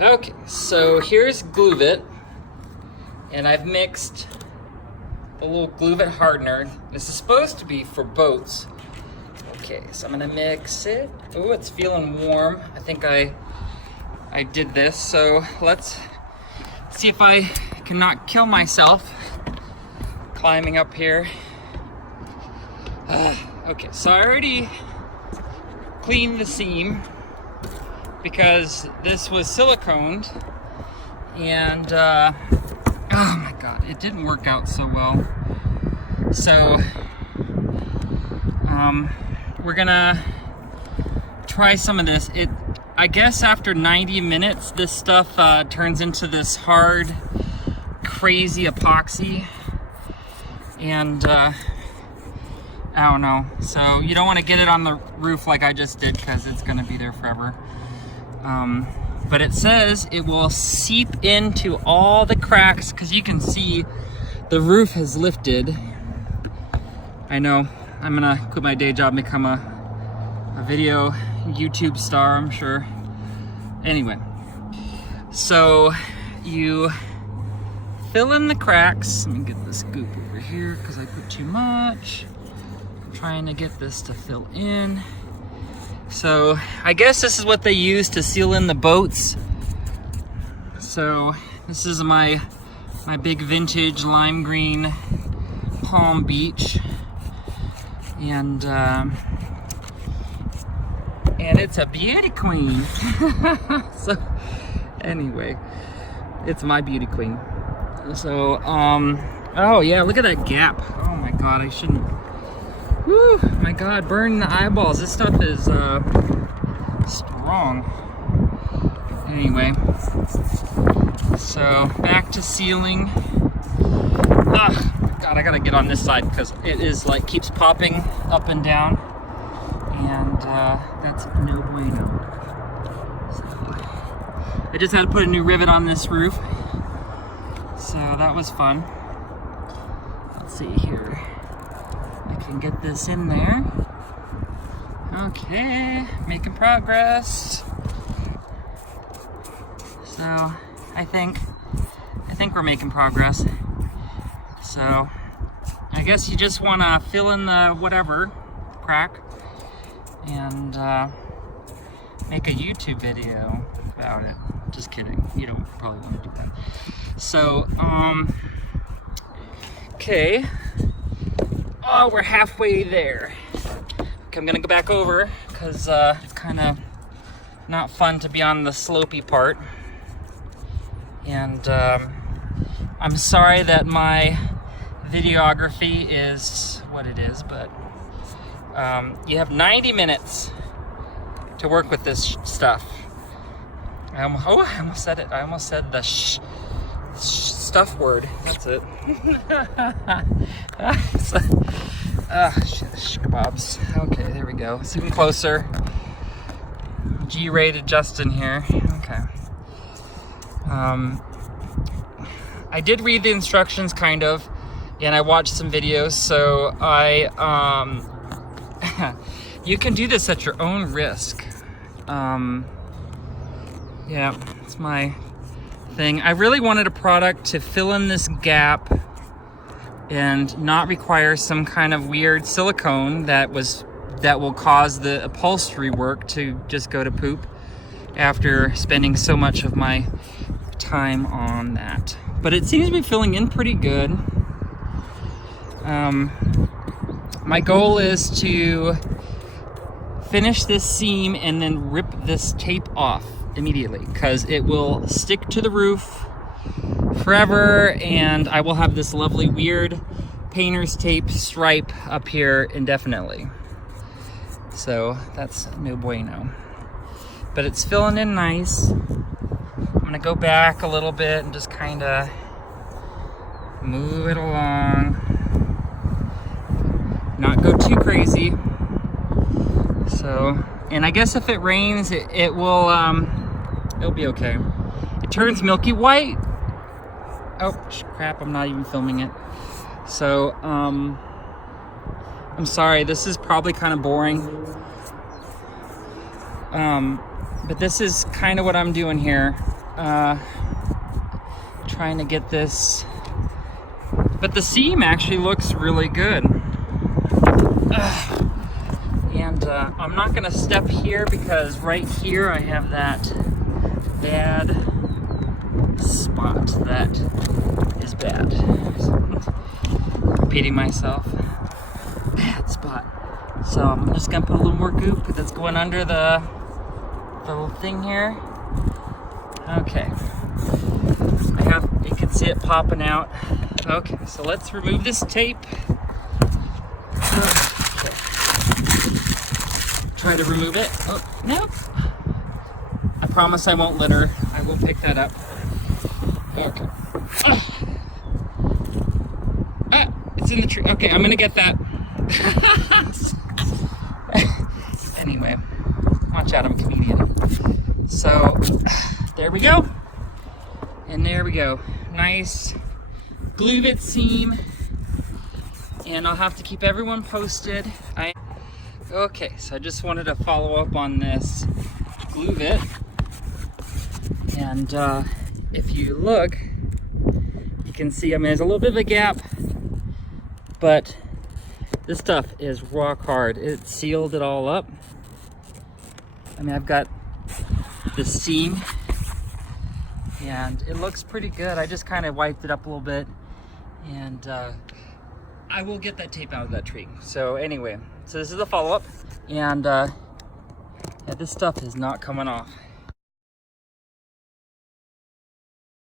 Okay, so here's Gluvit, and I've mixed the little Gluvit hardener. This is supposed to be for boats. Okay, so I'm gonna mix it. Oh, it's feeling warm. I think I did this, so let's see if I can not kill myself climbing up here. Okay, so I already cleaned the seam because this was siliconed, and oh my god, it didn't work out so well. So we're gonna try some of this. I guess after 90 minutes this stuff turns into this hard, crazy epoxy, and I don't know. So you don't want to get it on the roof like I just did because it's gonna be there forever. But it says it will seep into all the cracks, because you can see the roof has lifted. I know, I'm gonna quit my day job and become a video YouTube star, I'm sure. Anyway, so you fill in the cracks. Let me get this goop over here because I put too much. I'm trying to get this to fill in. So I guess this is what they use to seal in the boats. So this is my big vintage lime green Palm Beach, and it's a beauty queen. So anyway, it's my beauty queen. So oh yeah, look at that gap. Oh my god, I shouldn't. Whew, my god, burn the eyeballs. This stuff is strong. Anyway, so back to sealing. God, I gotta get on this side because it is like keeps popping up and down, and that's no bueno. So I just had to put a new rivet on this roof, so that was fun. Let's see here. I can get this in there. Okay, making progress. So I think we're making progress. So I guess you just want to fill in the whatever crack and make a YouTube video about it. Just kidding. You don't probably want to do that. So okay. Oh, we're halfway there. Okay, I'm gonna go back over because it's kind of not fun to be on the slopey part. And I'm sorry that my videography is what it is, but you have 90 minutes to work with this stuff. I almost said it. I almost said the stuff word. That's it. Shit, kebabs. Okay, there we go. Zoom closer. G-rated Justin here. Okay. I did read the instructions, kind of, and I watched some videos, so you can do this at your own risk. Yeah, it's my thing. I really wanted a product to fill in this gap and not require some kind of weird silicone that will cause the upholstery work to just go to poop after spending so much of my time on that. But it seems to be filling in pretty good. My goal is to finish this seam and then rip this tape off immediately, because it will stick to the roof forever, and I will have this lovely weird painter's tape stripe up here indefinitely. So that's no bueno. But it's filling in nice. I'm gonna go back a little bit and just kind of move it along. Not go too crazy. So, and I guess if it rains, it will, it'll be okay. It turns milky white. Oh, crap, I'm not even filming it. So, I'm sorry, this is probably kind of boring. But this is kind of what I'm doing here. trying to get this, but the seam actually looks really good. And I'm not gonna step here because right here I have that bad spot that is bad. Repeating myself, bad spot. So I'm just gonna put a little more goop that's going under the little thing here. Okay, you can see it popping out. Okay, so let's remove this tape. Okay. Try to remove it. Oh, no. I promise I won't litter. I will pick that up. Okay. It's in the tree. Okay, I'm gonna get that. Anyway, watch out, I'm a comedian. So, there we go. And there we go. Nice Gluvit seam. And I'll have to keep everyone posted. Okay, so I just wanted to follow up on this Gluvit. And if you look, you can see, I mean, there's a little bit of a gap, but this stuff is rock hard. It sealed it all up. I mean, I've got the seam and it looks pretty good. I just kind of wiped it up a little bit, and I will get that tape out of that tree. So anyway, so this is a follow-up, and yeah, this stuff is not coming off.